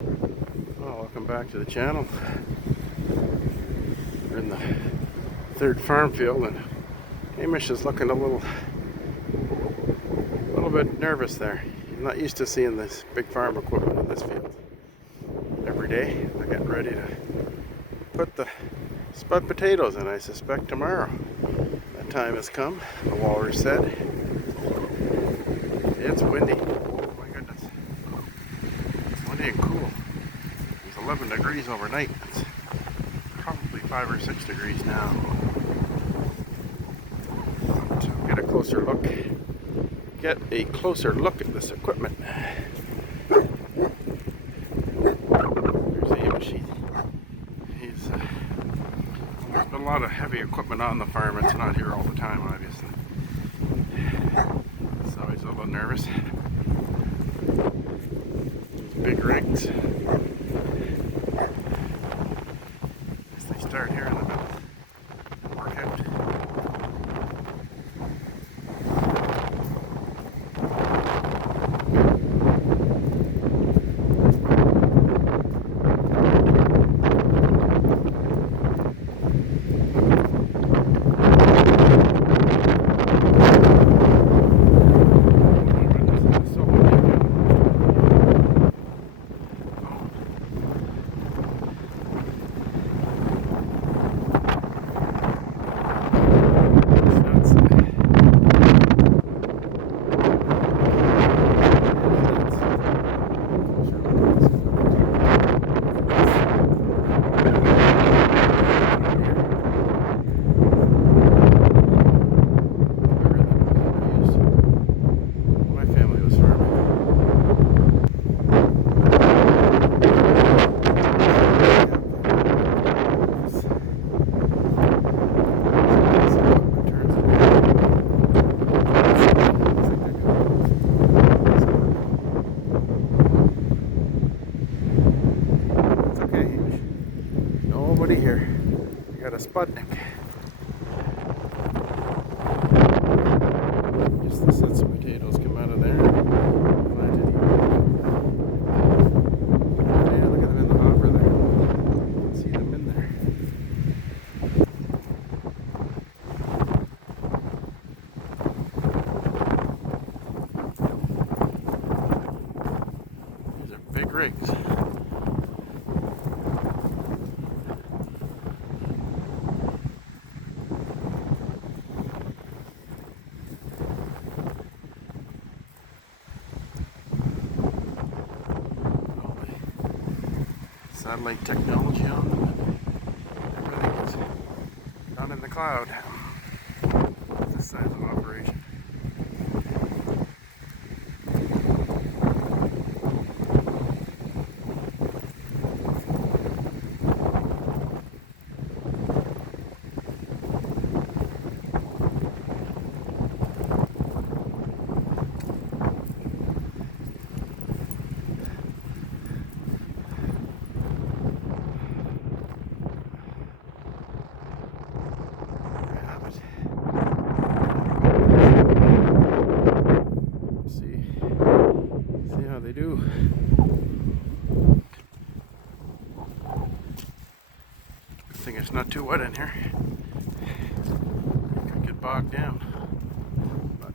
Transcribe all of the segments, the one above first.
Well, welcome back to the channel. We're in the third farm field, and Hamish is looking a little bit nervous there. He's not used to seeing this big farm equipment in this field every day. They're getting ready to put the spud potatoes in, I suspect, tomorrow. That time has come, the walrus said. It's windy. Oh my goodness. It's windy and cool. It was 11 degrees overnight. It's probably 5 or 6 degrees now. So get a closer look. Get a closer look at this equipment. There's Hamish. He's there's been a lot of heavy equipment on the farm. It's not here all the time, obviously. So he's a little nervous. Big rigs. As they start here in the middle and work out. Nobody here. We got a Sputnik. Just to set some potatoes come out of there. Planted here. Yeah, look at them in the hopper there. You can see them in there. These are big rigs. Satellite technology on them. Everything's done in the cloud. This size of operation. See how they do. Good thing it's not too wet in here. It could get bogged down. But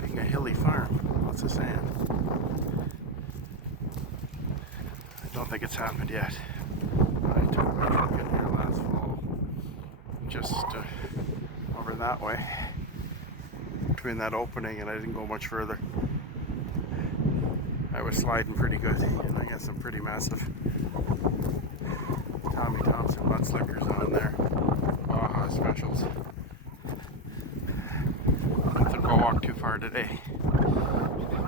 being a hilly farm, lots of sand. I don't think it's happened yet. I took my truck in here last fall, just over that way, between that opening, and I didn't go much further. I was sliding pretty good, and I got some pretty massive Tommy Thompson mud slickers on there. Baja specials. I don't think I'll walk too far today.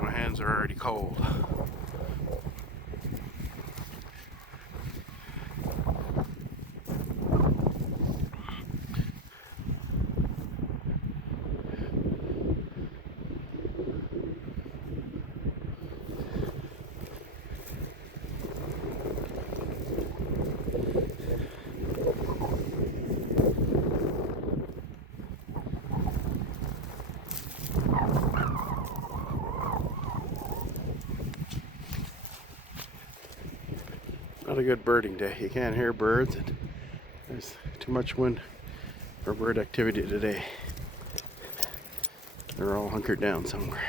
My hands are already cold. Not a good birding day. You can't hear birds. And there's too much wind for bird activity today. They're all hunkered down somewhere.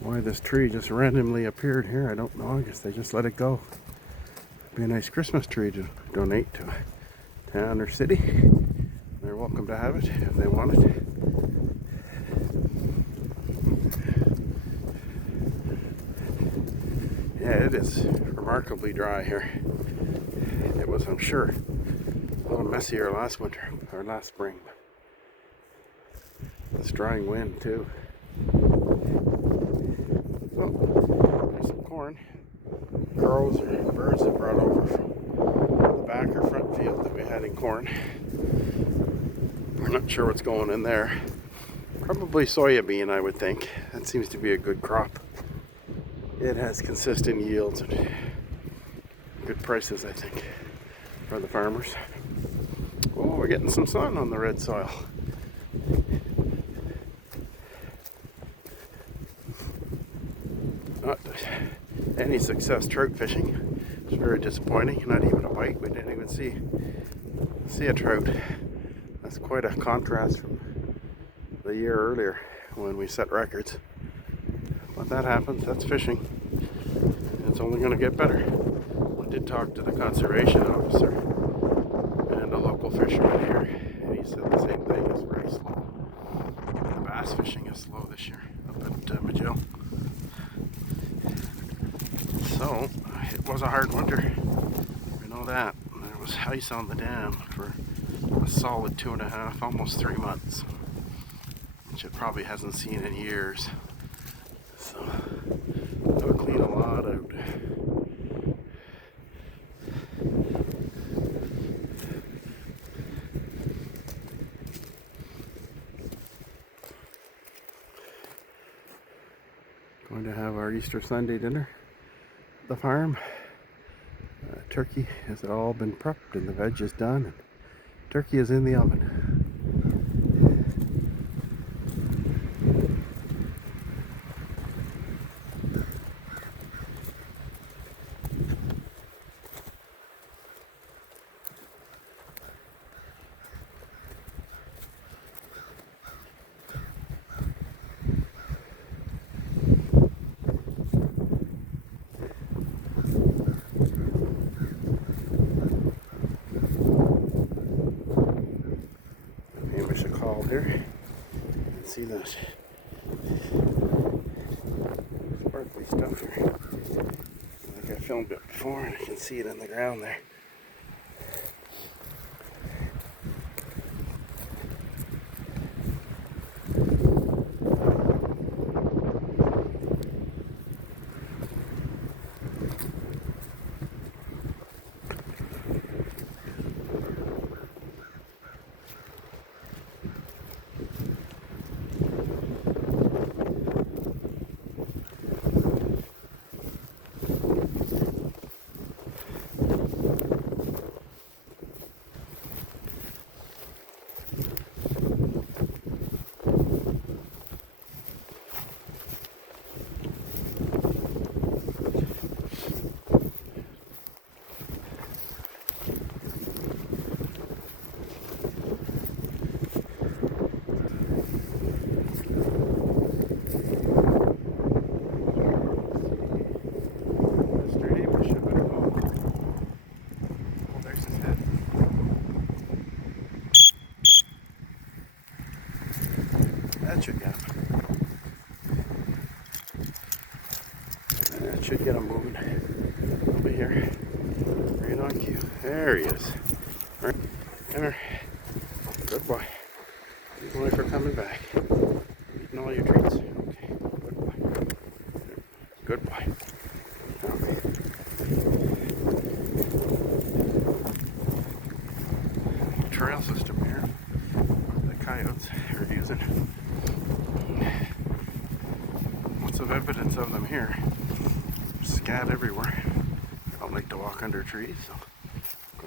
Why this tree just randomly appeared here, I don't know. I guess they just let it go. Be a nice Christmas tree to donate to a town or city. They're welcome to have it if they want it. Yeah, it is remarkably dry here. It was, I'm sure, a little messier last winter or last spring. This drying wind too. So, there's some corn. Crows or birds that brought over from the back or front field that we had in corn. We're not sure what's going in there. Probably soybean, I would think. That seems to be a good crop. It has consistent yields and good prices, I think, for the farmers. Oh, we're getting some sun on the red soil. Not any success trout fishing. It's very disappointing. Not even a bite. We didn't even see a trout. That's quite a contrast from the year earlier when we set records. But that happens. That's fishing. It's only going to get better. I did talk to the conservation officer and a local fisherman here, and he said the same thing. It's very slow. The bass fishing is slow this year up at m7u. So, it was a hard winter. We know that. There was ice on the dam for a solid 2.5, almost 3 months, which it probably hasn't seen in years. So, it'll clean a lot out. Going to have our Easter Sunday dinner at the farm. Turkey has all been prepped and the veg is done. And turkey is in the oven. Here, you can see that sparkly stuff here. Like I filmed it before, and I can see it in the ground there. Should get him. That should get him moving. Over here. Right on cue. There he is. All right. Come here. Good boy. Good boy for coming back. Eating all your treats. Okay. Good boy. Good boy. Okay. Trail system here. The coyotes are using. Lots of evidence of them here. Scat everywhere. I don't like to walk under trees, so I'm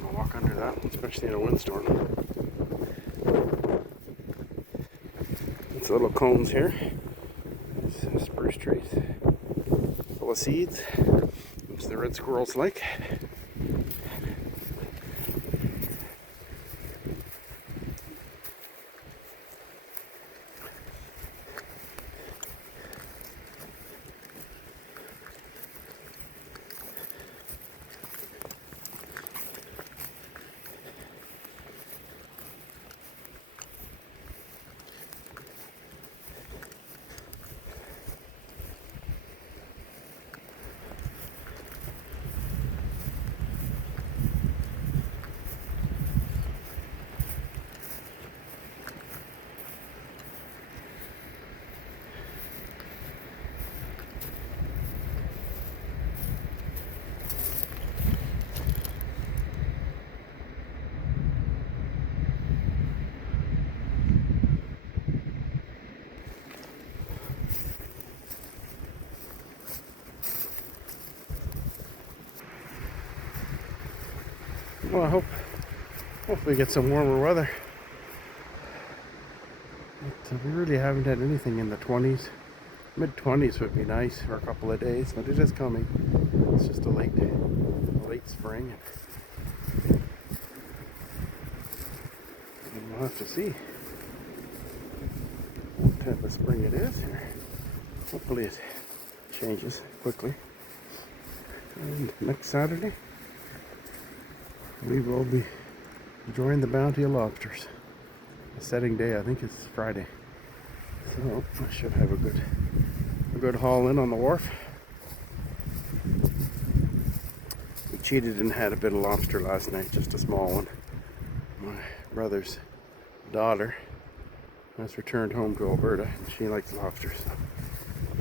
going to walk under that one, especially in a windstorm. It's little cones here. It's spruce trees full of seeds, which the red squirrels like. Well, I hopefully get some warmer weather. But we really haven't had anything in the 20s. Mid-20s would be nice for a couple of days, but it is coming. It's just a late spring. And we'll have to see what type of spring it is here. Hopefully it changes quickly. And next Saturday, we will be enjoying the bounty of lobsters. The setting day, I think it's Friday. So I should have a good haul in on the wharf. We cheated and had a bit of lobster last night, just a small one. My brother's daughter has returned home to Alberta, and she likes lobster, so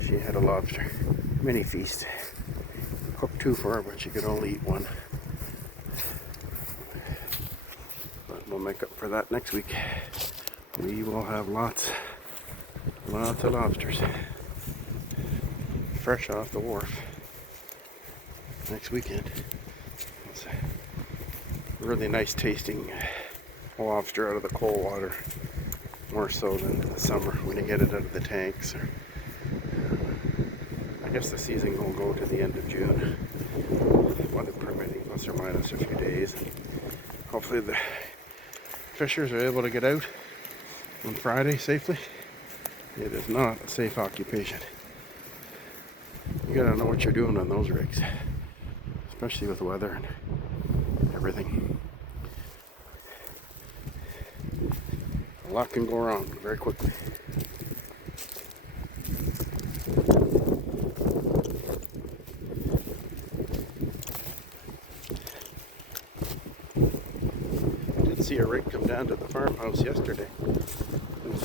she had a lobster mini feast. Cooked 2 for her, but she could only eat 1. We'll make up for that next week. We will have lots of lobsters fresh off the wharf next weekend. It's a really nice tasting lobster out of the cold water, more so than in the summer when you get it out of the tanks. I guess the season will go to the end of June, weather permitting, plus or minus a few days. Hopefully the fishers are able to get out on Friday safely. It is not a safe occupation. You gotta know what you're doing on those rigs, especially with the weather and everything. A lot can go wrong very quickly. See a rig come down to the farmhouse yesterday. There's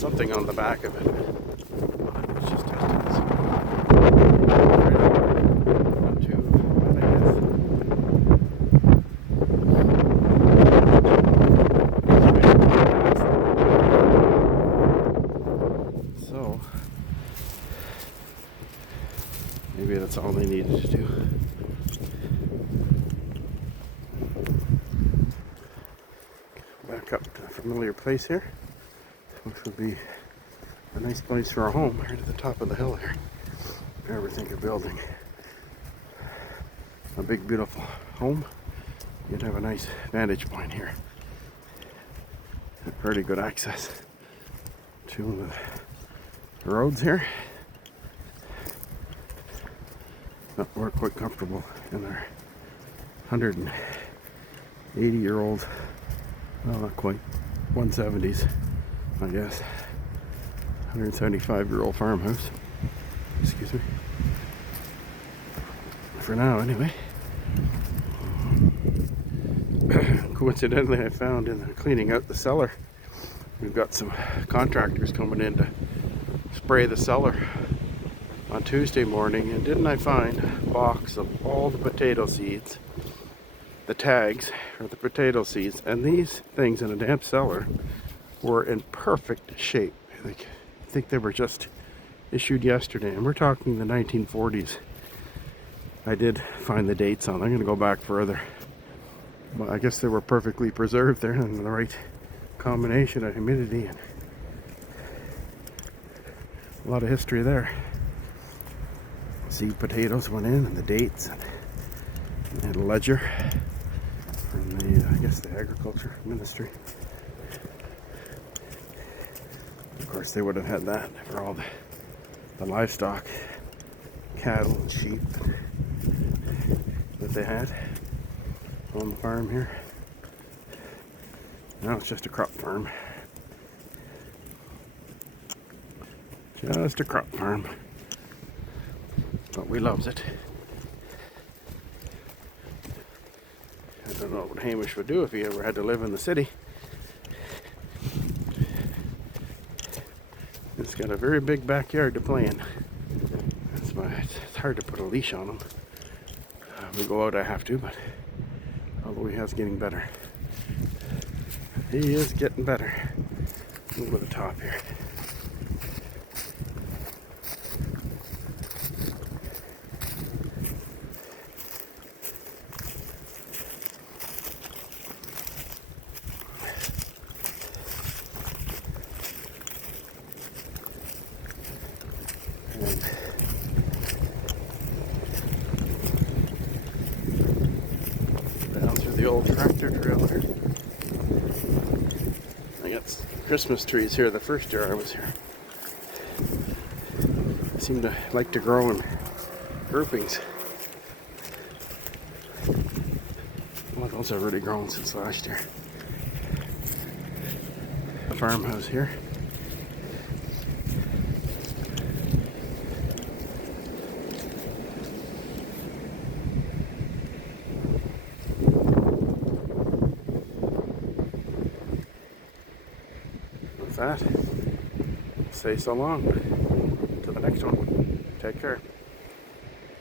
something on the back of it. It's just testing this. Not too bad, I guess. So maybe that's all they needed to do. Back up to a familiar place here, which would be a nice place for a home right at the top of the hill here. If you ever think of building a big beautiful home, you'd have a nice vantage point here. Pretty good access to the roads here. But we're quite comfortable in our 180-year-old, well, not quite, 170s, I guess, 175-year-old farmhouse. Excuse me. For now, anyway. Coincidentally, I found in cleaning out the cellar, we've got some contractors coming in to spray the cellar on Tuesday morning, and didn't I find a box of all the potato seeds, the tags for the potato seeds, and these things in a damp cellar were in perfect shape. I think they were just issued yesterday, and we're talking the 1940s. I did find the dates on. I'm going to go back further. Well, I guess they were perfectly preserved there in the right combination of humidity and A lot of history there. Seed potatoes went in, and the dates, and a ledger from the, I guess, the agriculture ministry. Of course, they would have had that for all the livestock, cattle and sheep that they had on the farm here. Now it's just a crop farm. Just a crop farm. But we loves it. I don't know what Hamish would do if he ever had to live in the city. It's got a very big backyard to play in. That's why it's hard to put a leash on him. We go out, I have to, but although he is getting better. He is getting better. Over the top here. Down through the old tractor trailer. I got Christmas trees here the first year I was here. They seem to like to grow in groupings. Well, those have really grown since last year. The farmhouse here. With that, say so long to the next one. Take care.